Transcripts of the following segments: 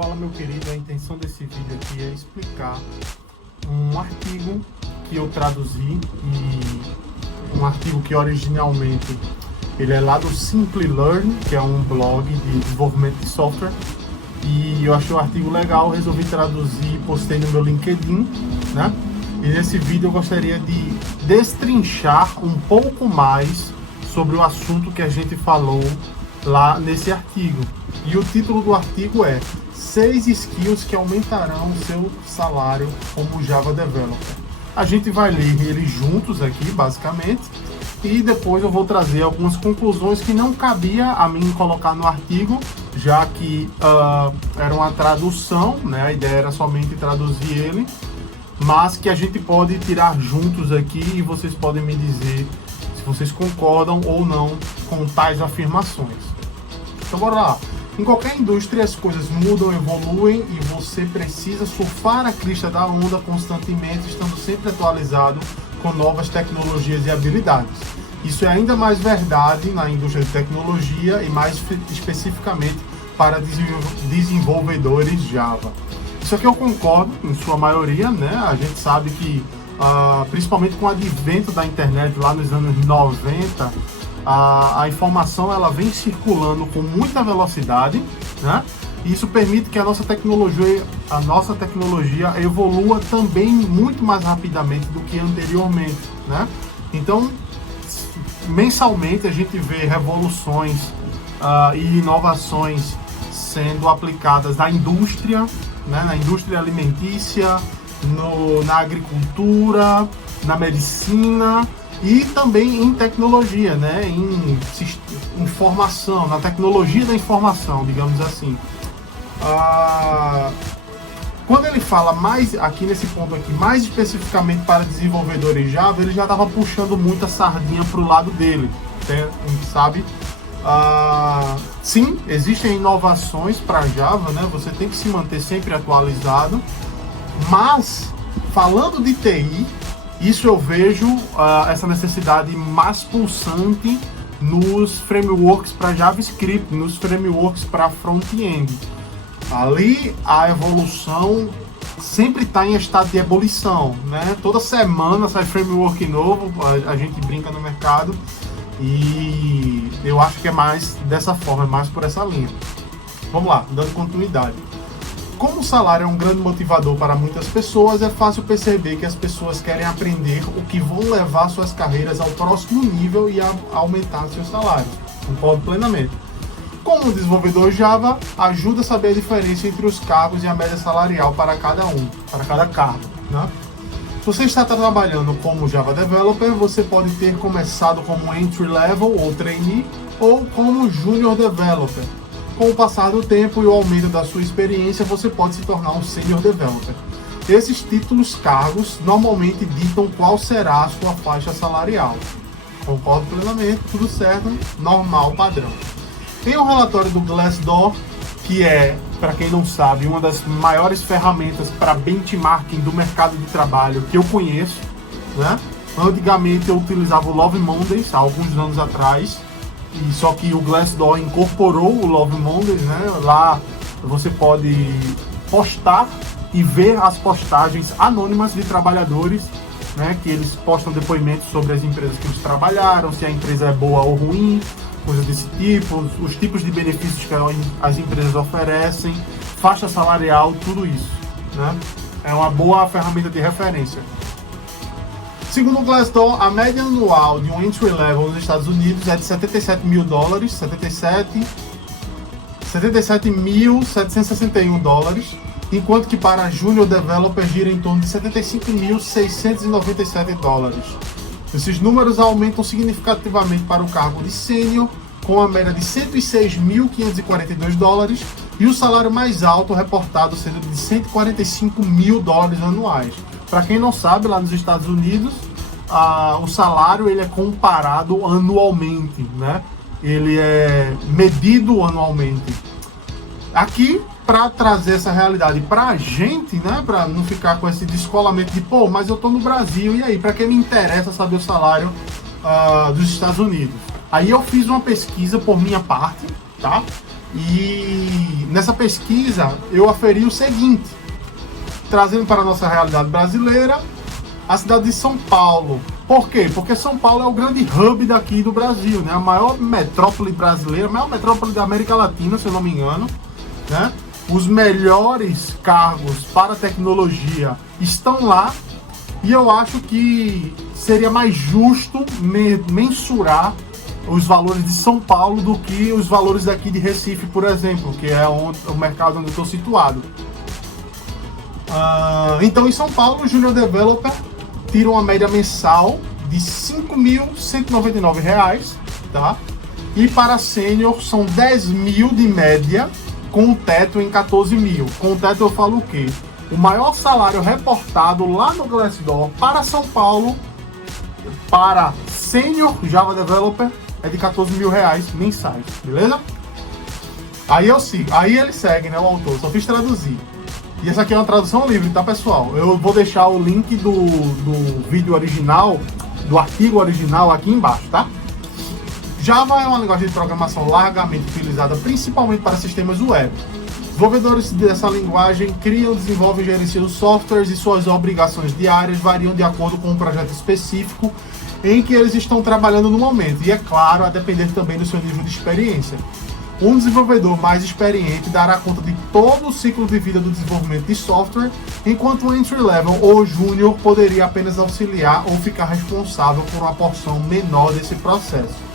Fala, meu querido, a intenção desse vídeo aqui é explicar um artigo que eu traduzi, e um artigo que originalmente ele é lá do Simplilearn, que é um blog de desenvolvimento de software, e eu achei o artigo legal, resolvi traduzir e postei no meu LinkedIn, né? E nesse vídeo eu gostaria de destrinchar um pouco mais sobre o assunto que a gente falou lá nesse artigo. E o título do artigo é 6 skills que aumentarão o seu salário como Java Developer. A gente vai ler ele juntos aqui, basicamente, e depois eu vou trazer algumas conclusões que não cabia a mim colocar no artigo, já que era uma tradução, né? A ideia era somente traduzir ele, mas que a gente pode tirar juntos aqui e vocês podem me dizer se vocês concordam ou não com tais afirmações. Então bora lá. Em qualquer indústria as coisas mudam, evoluem e você precisa surfar a crista da onda constantemente, estando sempre atualizado com novas tecnologias e habilidades. Isso é ainda mais verdade na indústria de tecnologia e mais especificamente para desenvolvedores Java. Isso aqui eu concordo em sua maioria, né? A gente sabe que principalmente com o advento da internet lá nos anos 90, a informação ela vem circulando com muita velocidade, né? E isso permite que a nossa tecnologia evolua também muito mais rapidamente do que anteriormente, né? Então, mensalmente a gente vê revoluções e inovações sendo aplicadas na indústria, né? Na indústria alimentícia, na agricultura, na medicina e também em tecnologia, né? Em informação, na tecnologia da informação, digamos assim. Quando ele fala mais aqui nesse ponto aqui, mais especificamente para desenvolvedores Java, ele já estava puxando muita sardinha para o lado dele, sabe? Sim, existem inovações para Java, né? Você tem que se manter sempre atualizado, mas falando de TI, isso eu vejo essa necessidade mais pulsante nos frameworks para JavaScript, nos frameworks para front-end. Ali a evolução sempre está em estado de ebulição, né? Toda semana sai framework novo, a gente brinca no mercado, e eu acho que é mais dessa forma, é mais por essa linha. Vamos lá, dando continuidade. Como o salário é um grande motivador para muitas pessoas, é fácil perceber que as pessoas querem aprender o que vão levar suas carreiras ao próximo nível e aumentar seus salários. Concordo plenamente. Como desenvolvedor Java, ajuda a saber a diferença entre os cargos e a média salarial para cada cargo, né? Se você está trabalhando como Java Developer, você pode ter começado como Entry Level ou Trainee ou como Junior Developer. Com o passar do tempo e o aumento da sua experiência, você pode se tornar um Senior Developer. Esses títulos cargos normalmente ditam qual será a sua faixa salarial. Concordo plenamente, tudo certo, normal, padrão. Em um relatório do Glassdoor, que é, para quem não sabe, uma das maiores ferramentas para benchmarking do mercado de trabalho que eu conheço, né? Antigamente eu utilizava o Love Mondays, há alguns anos atrás, e só que o Glassdoor incorporou o Love Mondays, né? Lá você pode postar e ver as postagens anônimas de trabalhadores, né? Que eles postam depoimentos sobre as empresas que eles trabalharam, se a empresa é boa ou ruim, coisas desse tipo, os tipos de benefícios que as empresas oferecem, faixa salarial, tudo isso, né? É uma boa ferramenta de referência. Segundo o Glassdoor, a média anual de um entry level nos Estados Unidos é de $77 mil, 77.761 dólares, enquanto que para Junior Developer gira em torno de $75.697. Esses números aumentam significativamente para o cargo de Sênior, com a média de $106.542 dólares e o salário mais alto reportado sendo de $145 mil anuais. Para quem não sabe, lá nos Estados Unidos, o salário ele é comparado anualmente, né? Ele é medido anualmente. Aqui, para trazer essa realidade para a gente, né? Para não ficar com esse descolamento de, pô, mas eu tô no Brasil, e aí, para quem me interessa saber o salário dos Estados Unidos? Aí eu fiz uma pesquisa por minha parte, tá? E nessa pesquisa eu aferi o seguinte, trazendo para a nossa realidade brasileira, a cidade de São Paulo. Por quê? Porque São Paulo é o grande hub daqui do Brasil, né? A maior metrópole brasileira, a maior metrópole da América Latina, se eu não me engano, né? Os melhores cargos para tecnologia estão lá, e eu acho que seria mais justo mensurar os valores de São Paulo do que os valores daqui de Recife, por exemplo, que é o mercado onde eu estou situado. Então, em São Paulo, o Junior Developer tira uma média mensal de R$ 5.199, tá? E para Sênior são 10 mil de média, com um teto em 14 mil. Com o teto eu falo o quê? O maior salário reportado lá no Glassdoor para São Paulo, para Sênior Java Developer, é de 14 mil reais mensais, beleza? Aí eu sigo, aí ele segue, né, o autor, só fiz traduzir. E essa aqui é uma tradução livre, tá, pessoal? Eu vou deixar o link do vídeo original, do artigo original aqui embaixo, tá? Java é uma linguagem de programação largamente utilizada principalmente para sistemas web. Desenvolvedores dessa linguagem criam, desenvolvem e gerenciam softwares, e suas obrigações diárias variam de acordo com um projeto específico em que eles estão trabalhando no momento. E é claro, a depender também do seu nível de experiência. Um desenvolvedor mais experiente dará conta de todo o ciclo de vida do desenvolvimento de software, enquanto um entry-level ou júnior poderia apenas auxiliar ou ficar responsável por uma porção menor desse processo.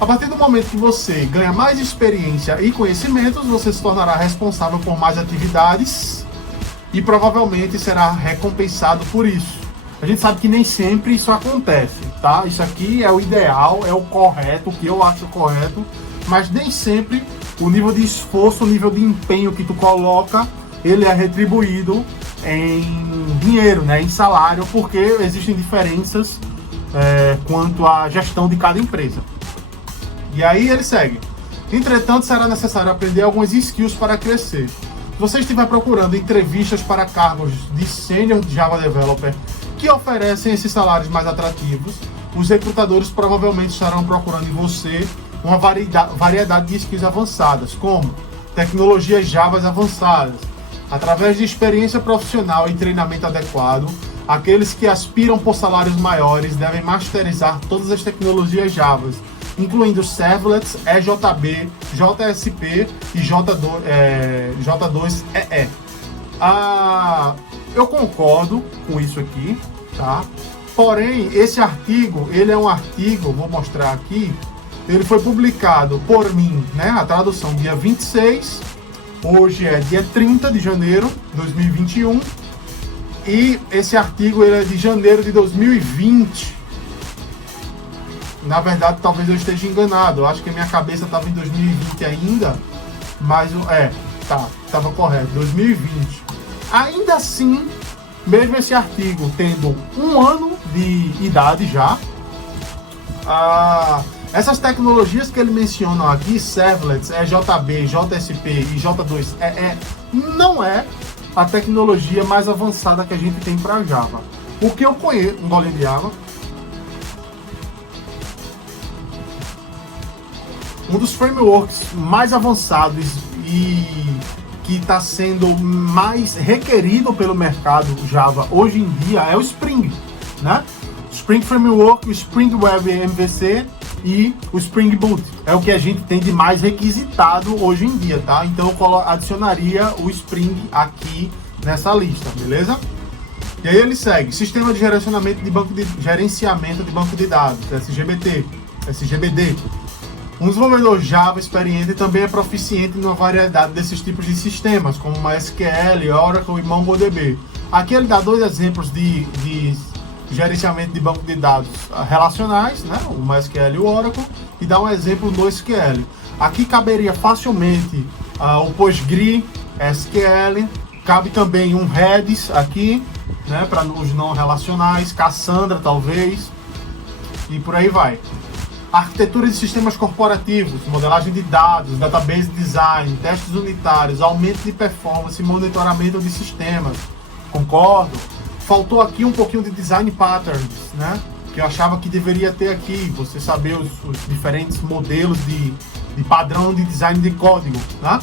A partir do momento que você ganha mais experiência e conhecimentos, você se tornará responsável por mais atividades e provavelmente será recompensado por isso. A gente sabe que nem sempre isso acontece, tá? Isso aqui é o ideal, é o correto, o que eu acho correto, mas nem sempre o nível de esforço, o nível de empenho que tu coloca, ele é retribuído em dinheiro, né, em salário, porque existem diferenças quanto à gestão de cada empresa. E aí ele segue. Entretanto, será necessário aprender algumas skills para crescer. Se você estiver procurando entrevistas para cargos de Senior Java Developer que oferecem esses salários mais atrativos, os recrutadores provavelmente estarão procurando em você uma variedade de skills avançadas, como tecnologias Java avançadas. Através de experiência profissional e treinamento adequado, aqueles que aspiram por salários maiores devem masterizar todas as tecnologias Java, incluindo Servlets, EJB, JSP e J2EE. Eu concordo com isso aqui, tá? Porém, esse artigo, ele é um artigo, vou mostrar aqui, ele foi publicado por mim, né? A tradução dia 26, hoje é dia 30 de janeiro de 2021, e esse artigo ele é de janeiro de 2020. Na verdade, talvez eu esteja enganado, eu acho que a minha cabeça estava em 2020 ainda, mas estava correto, 2020. Ainda assim, mesmo esse artigo tendo 1 ano de idade já, essas tecnologias que ele menciona aqui, Servlets, EJB, JSP e J2EE, não é a tecnologia mais avançada que a gente tem para Java. O que eu conheço, um golinho de água, um dos frameworks mais avançados e que está sendo mais requerido pelo mercado Java hoje em dia é o Spring, né? Spring Framework, o Spring Web MVC e o Spring Boot. É o que a gente tem de mais requisitado hoje em dia, tá? Então eu adicionaria o Spring aqui nessa lista, beleza? E aí ele segue, Sistema de Gerenciamento de Banco de Dados, SGBD. Um desenvolvedor Java experiente também é proficiente numa variedade desses tipos de sistemas, como MySQL, Oracle e MongoDB. Aqui ele dá 2 exemplos de gerenciamento de banco de dados relacionais, né? O MySQL e o Oracle, e dá um exemplo no SQL. Aqui caberia facilmente o PostgreSQL, cabe também um Redis aqui, né? Para os não relacionais, Cassandra talvez, e por aí vai. Arquitetura de sistemas corporativos, modelagem de dados, database design, testes unitários, aumento de performance e monitoramento de sistemas. Concordo. Faltou aqui um pouquinho de design patterns, né? Que eu achava que deveria ter aqui, você saber os diferentes modelos de padrão de design de código, né?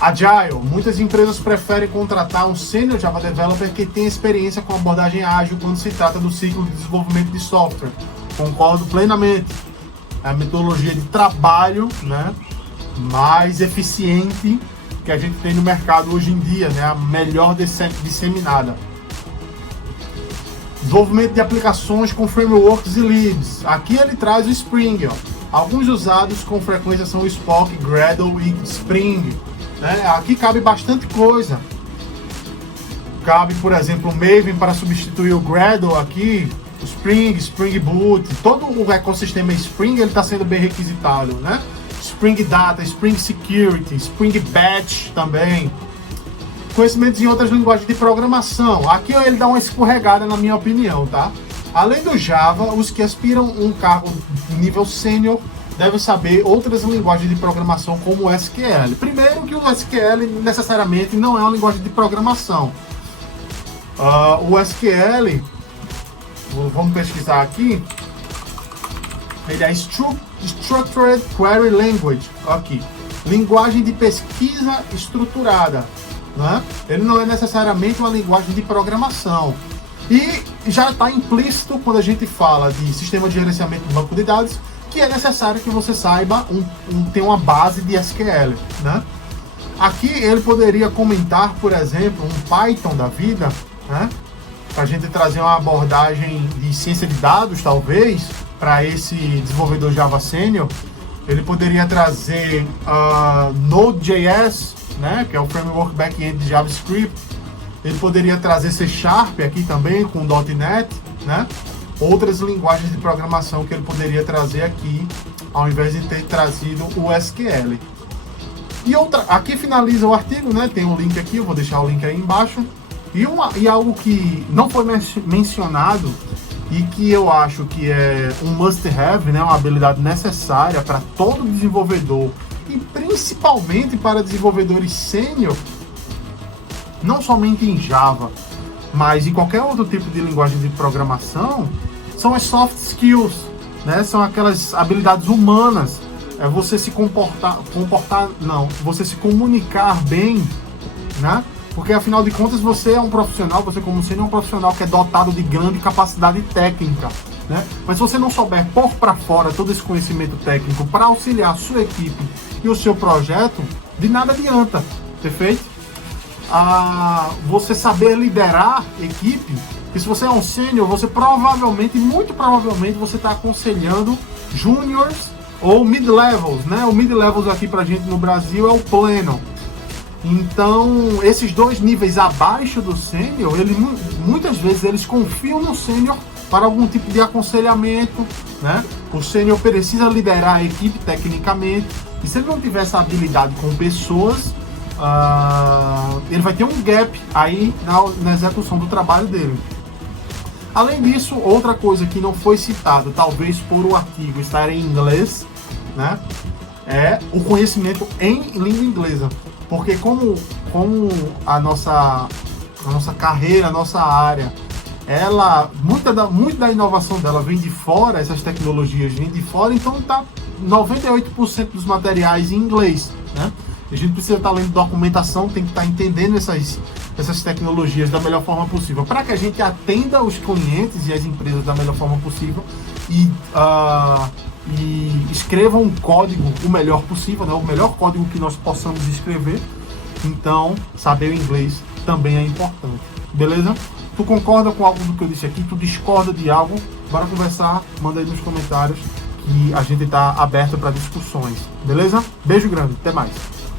Agile. Muitas empresas preferem contratar um Senior Java Developer que tem experiência com abordagem ágil quando se trata do ciclo de desenvolvimento de software. Concordo plenamente. É a metodologia de trabalho, né, mais eficiente que a gente tem no mercado hoje em dia, né, a melhor disseminada. Desenvolvimento de aplicações com frameworks e libs. Aqui ele traz o Spring. Ó. Alguns usados com frequência são o Spock, Gradle e Spring. Né? Aqui cabe bastante coisa. Cabe, por exemplo, o Maven para substituir o Gradle aqui, o Spring, Spring Boot, todo o ecossistema Spring ele está sendo bem requisitado, né? Spring Data, Spring Security, Spring Batch também. Conhecimentos em outras linguagens de programação. Aqui ele dá uma escorregada na minha opinião, tá? Além do Java, os que aspiram um cargo nível sênior devem saber outras linguagens de programação como o SQL. Primeiro que o SQL necessariamente não é uma linguagem de programação. O SQL, vamos pesquisar aqui, ele é Structured Query Language, aqui, linguagem de pesquisa estruturada, né? Ele não é necessariamente uma linguagem de programação. E já está implícito quando a gente fala de sistema de gerenciamento de banco de dados, que é necessário que você saiba ter uma base de SQL, né? Aqui ele poderia comentar, por exemplo, um Python da vida, né? Para a gente trazer uma abordagem de ciência de dados, talvez, para esse desenvolvedor Java Senior. Ele poderia trazer Node.js, né? Que é o framework back-end de JavaScript. Ele poderia trazer C# aqui também, com .NET, né? Outras linguagens de programação que ele poderia trazer aqui, ao invés de ter trazido o SQL. Aqui finaliza o artigo, né? Tem um link aqui, eu vou deixar o link aí embaixo. E algo que não foi mencionado e que eu acho que é um must-have, né? Uma habilidade necessária para todo desenvolvedor e principalmente para desenvolvedores sênior, não somente em Java, mas em qualquer outro tipo de linguagem de programação, são as soft skills, né? São aquelas habilidades humanas. É você se você se comunicar bem, né? Porque afinal de contas você é um profissional, você como sênior é um profissional que é dotado de grande capacidade técnica, né? Mas se você não souber pôr para fora todo esse conhecimento técnico para auxiliar a sua equipe e o seu projeto, de nada adianta, perfeito? Você saber liderar equipe, e se você é um sênior, você muito provavelmente você está aconselhando juniors ou mid-levels, né? O mid-levels aqui pra gente no Brasil é o pleno. Então, esses dois níveis abaixo do sênior, muitas vezes eles confiam no sênior para algum tipo de aconselhamento, né? O sênior precisa liderar a equipe tecnicamente, e se ele não tiver essa habilidade com pessoas, ele vai ter um gap aí na execução do trabalho dele. Além disso, outra coisa que não foi citado, talvez por o artigo estar em inglês, né, é o conhecimento em língua inglesa. Porque como a nossa carreira, a nossa área, muito da inovação dela vem de fora, essas tecnologias vêm de fora, então tá 98% dos materiais em inglês, né? A gente precisa estar lendo documentação, tem que estar entendendo essas tecnologias da melhor forma possível, para que a gente atenda os clientes e as empresas da melhor forma possível e escreva um código o melhor possível, né? O melhor código que nós possamos escrever. Então, saber o inglês também é importante, beleza? Tu concorda com algo do que eu disse aqui? Tu discorda de algo? Bora conversar, manda aí nos comentários que a gente está aberto para discussões, beleza? Beijo grande, até mais!